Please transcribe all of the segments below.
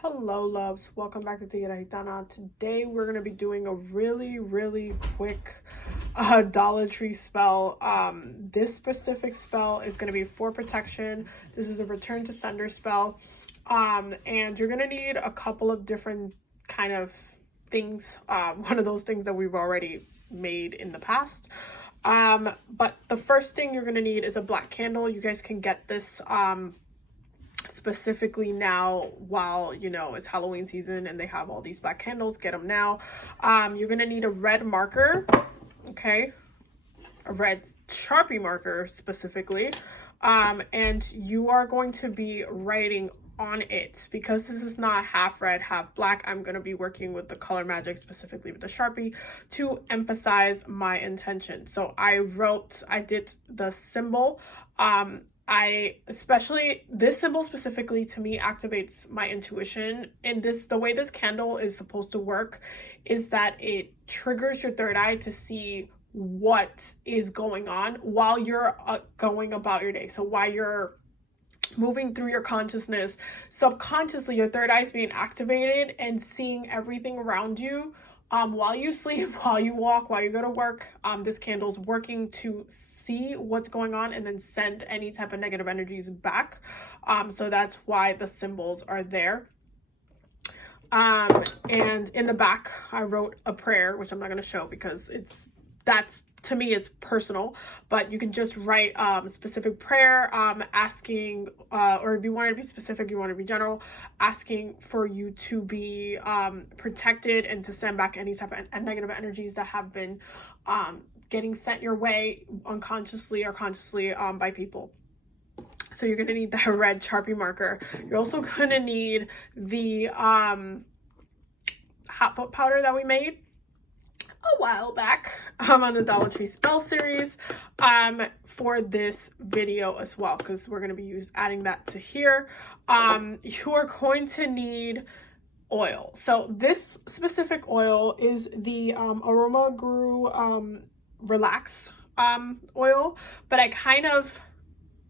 Hello loves, welcome back to TigeraGitana. Today we're going to be doing a really quick Dollar Tree spell. This specific spell is going to be for protection. This is a return to sender spell. And you're going to need a couple of different kind of things. One of those things that we've already made in the past. But the first thing you're going to need is a black candle. You guys can get this specifically now while it's Halloween season and they have all these black candles. Get them now. You're gonna need a red marker, okay, a red Sharpie marker specifically, and you are going to be writing on it. Because this is not half red half black, I'm going to be working with the color magic, specifically with the Sharpie, to emphasize my intention. So I did the symbol. Especially this symbol specifically, to me, activates my intuition. And the way this candle is supposed to work is that it triggers your third eye to see what is going on while you're going about your day. So while you're moving through your consciousness, subconsciously your third eye is being activated and seeing everything around you. While you sleep, while you walk, while you go to work, this candle's working to see what's going on and then send any type of negative energies back. So that's why the symbols are there. And in the back, I wrote a prayer, which I'm not going to show because to me, it's personal, but you can just write specific prayer, asking, or if you want to be specific, you want to be general, asking for you to be protected and to send back any type of negative energies that have been getting sent your way unconsciously or consciously by people. So you're going to need that red Sharpie marker. You're also going to need the hot foot powder that we made a while back on the Dollar Tree spell series for this video as well, because we're going to be adding that to here. You are going to need oil. So this specific oil is the Aroma Guru Relax oil, but I kind of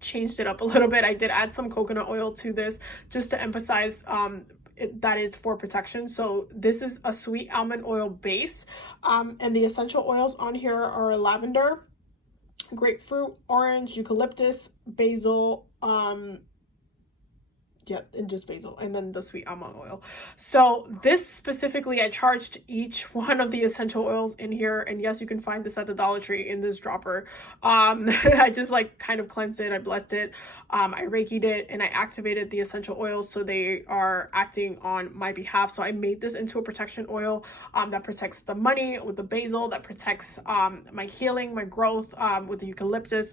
changed it up a little bit. I did add some coconut oil to this just to emphasize that is for protection. So this is a sweet almond oil base, and the essential oils on here are lavender, grapefruit, orange, eucalyptus, basil, and just basil, and then the sweet almond oil. So this specifically, I charged each one of the essential oils in here, and yes, you can find this at the Dollar Tree in this dropper. I just kind of cleansed it, I blessed it, I Reiki'd it, and I activated the essential oils so they are acting on my behalf. So I made this into a protection oil that protects the money with the basil, that protects my healing, my growth with the eucalyptus,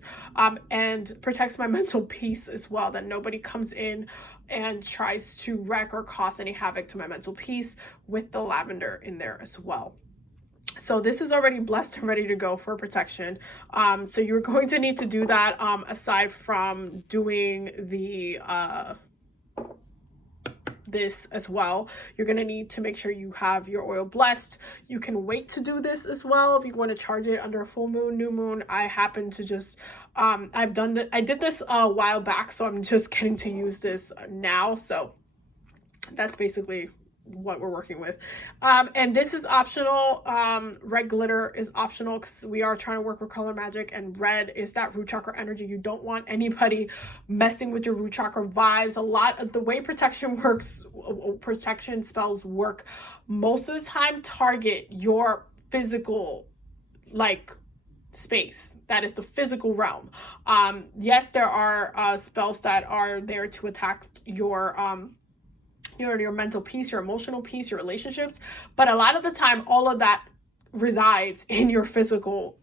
and protects my mental peace as well, that nobody comes in and tries to wreck or cause any havoc to my mental peace, with the lavender in there as well. So this is already blessed and ready to go for protection. So you're going to need to do that aside from doing the this as well. You're going to need to make sure you have your oil blessed. You can wait to do this as well if you want to charge it under a full moon, new moon. I happen to just I did this a while back, so I'm just getting to use this now. So that's basically what we're working with. And this is optional. Red glitter is optional because we are trying to work with color magic, and red is that root chakra energy. You don't want anybody messing with your root chakra vibes. A lot of the way protection works, protection spells work, most of the time target your physical space. That is the physical realm. Yes, there are spells that are there to attack your mental peace, your emotional peace, your relationships, but a lot of the time all of that resides in your physical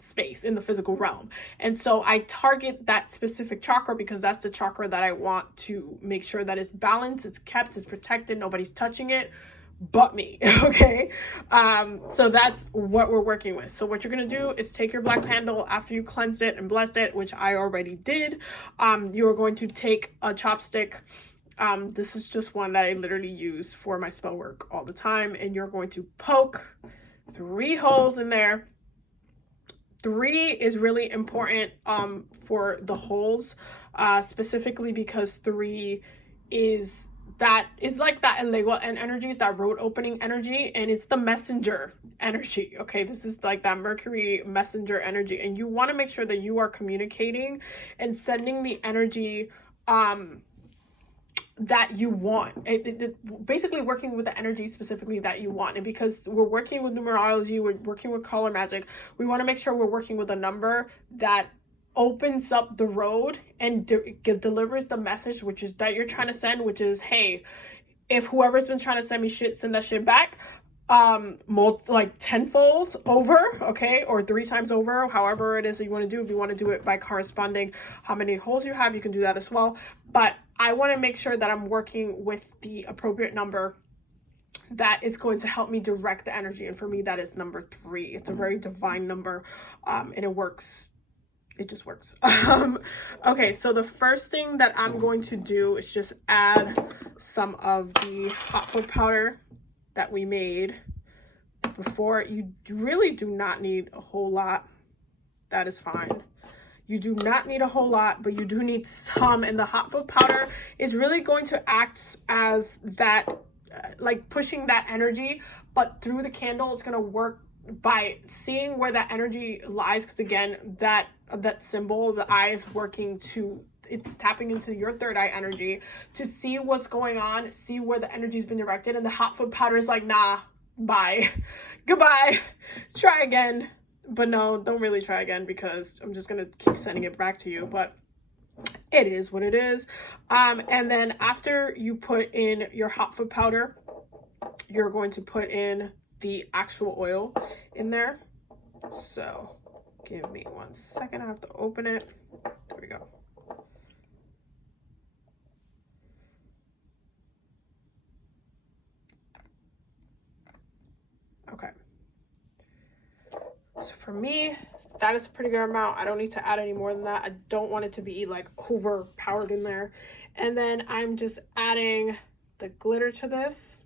space, in the physical realm. And so I target that specific chakra because that's the chakra that I want to make sure that it's balanced, it's kept, it's protected, nobody's touching it but me. Okay, so that's what we're working with. So what you're going to do is take your black candle after you cleansed it and blessed it, which I already did. You are going to take a chopstick. This is just one that I literally use for my spell work all the time, and you're going to poke 3 holes in there. 3 is really important for the holes, specifically because 3 is that is like that Elegua and energy, is that road opening energy, and it's the messenger energy. Okay, this is like that Mercury messenger energy, and you want to make sure that you are communicating and sending the energy that you want. Basically working with the energy specifically that you want. And because we're working with numerology, we're working with color magic, we want to make sure we're working with a number that opens up the road and delivers the message, which is that you're trying to send, which is, hey, if whoever's been trying to send me shit, send that shit back, like tenfold over, okay, or 3 times over, however it is that you want to do. If you want to do it by corresponding how many holes you have, you can do that as well. But I want to make sure that I'm working with the appropriate number that is going to help me direct the energy. And for me, that is number 3. It's a very divine number, and it works. It just works. Okay, so the first thing that I'm going to do is just add some of the hot foot powder that we made before. You really do not need a whole lot. That is fine. You do not need a whole lot, but you do need some. And the hot foot powder is really going to act as that, like pushing that energy, but through the candle, it's going to work by seeing where that energy lies. Because again, that symbol, the eye, is working to, it's tapping into your third eye energy to see what's going on, see where the energy's been directed. And the hot foot powder is like, nah, bye, goodbye, try again. But no, don't really try again, because I'm just gonna keep sending it back to you. But it is what it is. And then after you put in your hot foot powder, you're going to put in the actual oil in there. So give me 1 second, I have to open it. There we go. Okay, so for me, that is a pretty good amount. I don't need to add any more than that. I don't want it to be like overpowered in there. And then I'm just adding the glitter to this.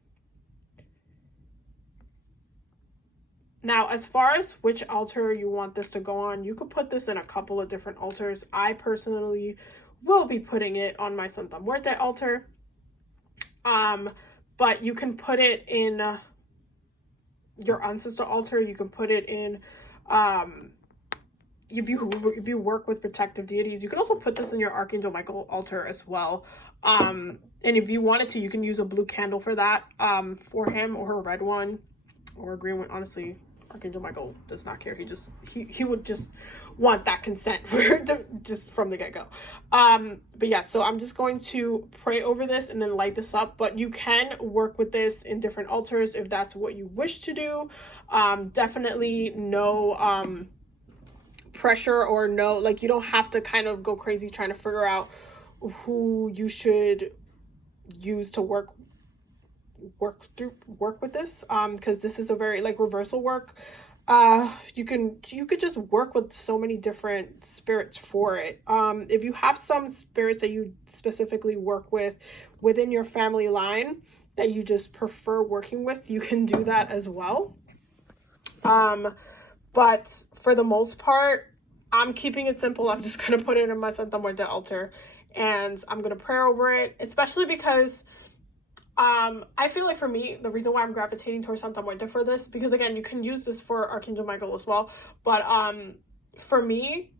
Now, as far as which altar you want this to go on, you could put this in a couple of different altars. I personally will be putting it on my Santa Muerte altar. But you can put it in your ancestor altar. You can put it in, if you work with protective deities, you can also put this in your Archangel Michael altar as well. And if you wanted to, you can use a blue candle for that, for him, or a red one, or a green one. Honestly, Archangel Michael does not care. He would just want that consent just from the get-go. But yeah, so I'm just going to pray over this and then light this up. But you can work with this in different altars if that's what you wish to do. Definitely no pressure, or no, like, you don't have to kind of go crazy trying to figure out who you should use to work with this, because this is a very like reversal work. You could just work with so many different spirits for it. If you have some spirits that you specifically work with within your family line that you just prefer working with, you can do that as well. But for the most part, I'm keeping it simple. I'm just gonna put it in my Santa Muerte altar, and I'm gonna pray over it, especially because I feel like for me, the reason why I'm gravitating towards Santa Muerte for this, because again, you can use this for Archangel Michael as well, but for me,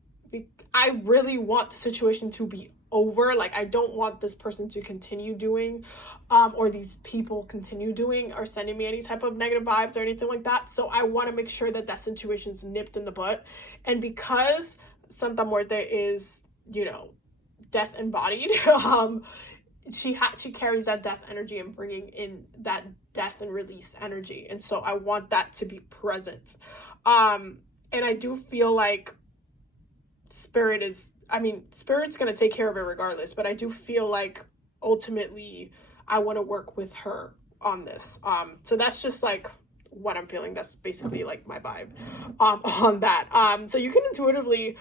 I really want the situation to be over. Like, I don't want this person to continue doing, or these people continue doing or sending me any type of negative vibes or anything like that. So I want to make sure that that situation's nipped in the butt. And because Santa Muerte is, you know, death embodied, she carries that death energy and bringing in that death and release energy. And so I want that to be present. And I do feel like Spirit's going to take care of it regardless, but I do feel like ultimately I want to work with her on this. So that's just like what I'm feeling. That's basically like my vibe on that. So you can intuitively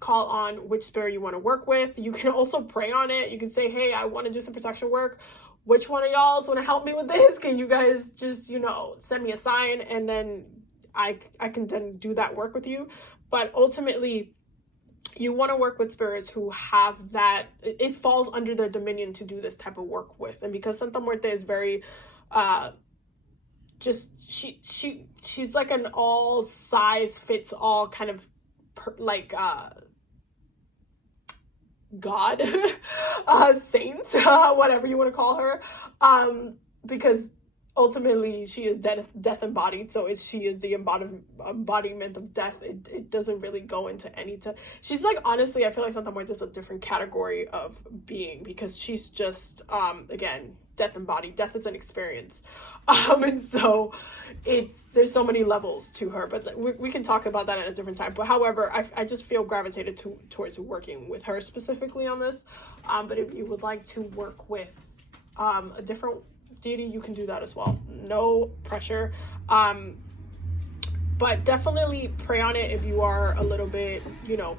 call on which spirit you want to work with. You can also pray on it. You can say, hey, I want to do some protection work. Which one of y'all want to help me with this? Can you guys just, you know, send me a sign, and then I can then do that work with you. But ultimately, you want to work with spirits who have that, it falls under their dominion to do this type of work with. And because Santa Muerte is very just she's like an all size fits all kind of god saint, whatever you want to call her, because ultimately she is death embodied, so she is the embodiment of death. It doesn't really go into any she's like, honestly, I feel like Santa Muerte is a different category of being, because she's just again, death embodied. Death is an experience, and so there's so many levels to her, but we can talk about that at a different time. But however, I just feel gravitated towards working with her specifically on this. But if you would like to work with a different deity, you can do that as well, no pressure. But definitely pray on it if you are a little bit, you know,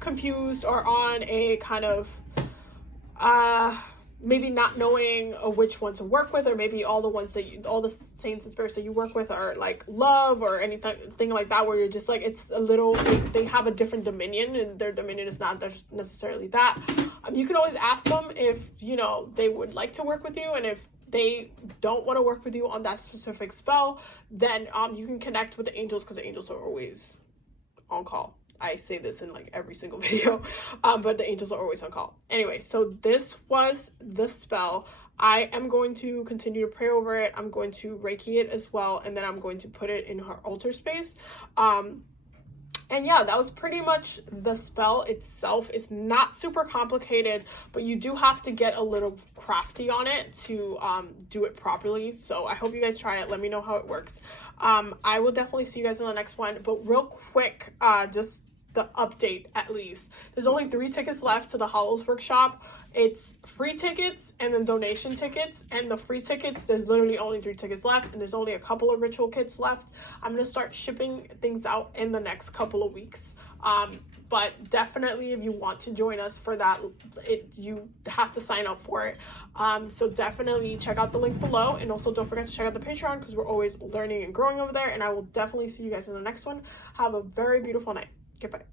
confused or on a kind of maybe not knowing which one to work with, or maybe all the saints and spirits that you work with are like love or anything like that, where you're just like, it's a little, they have a different dominion, and their dominion is not necessarily that. You can always ask them if, you know, they would like to work with you, and if they don't want to work with you on that specific spell, then you can connect with the angels, because the angels are always on call. I say this in like every single video, but the angels are always on call. Anyway, so this was the spell. I am going to continue to pray over it. I'm going to Reiki it as well, and then I'm going to put it in her altar space. And yeah, that was pretty much the spell itself. It's not super complicated, but you do have to get a little crafty on it to do it properly. So I hope you guys try it. Let me know how it works. I will definitely see you guys in the next one. But real quick, just the update at least. There's only 3 tickets left to the Hollows Workshop. It's free tickets and then donation tickets. And the free tickets, there's literally only 3 tickets left, and there's only a couple of ritual kits left. I'm going to start shipping things out in the next couple of weeks. But definitely, if you want to join us for that, you have to sign up for it. So definitely check out the link below, and also don't forget to check out the Patreon, because we're always learning and growing over there. And I will definitely see you guys in the next one. Have a very beautiful night. Goodbye.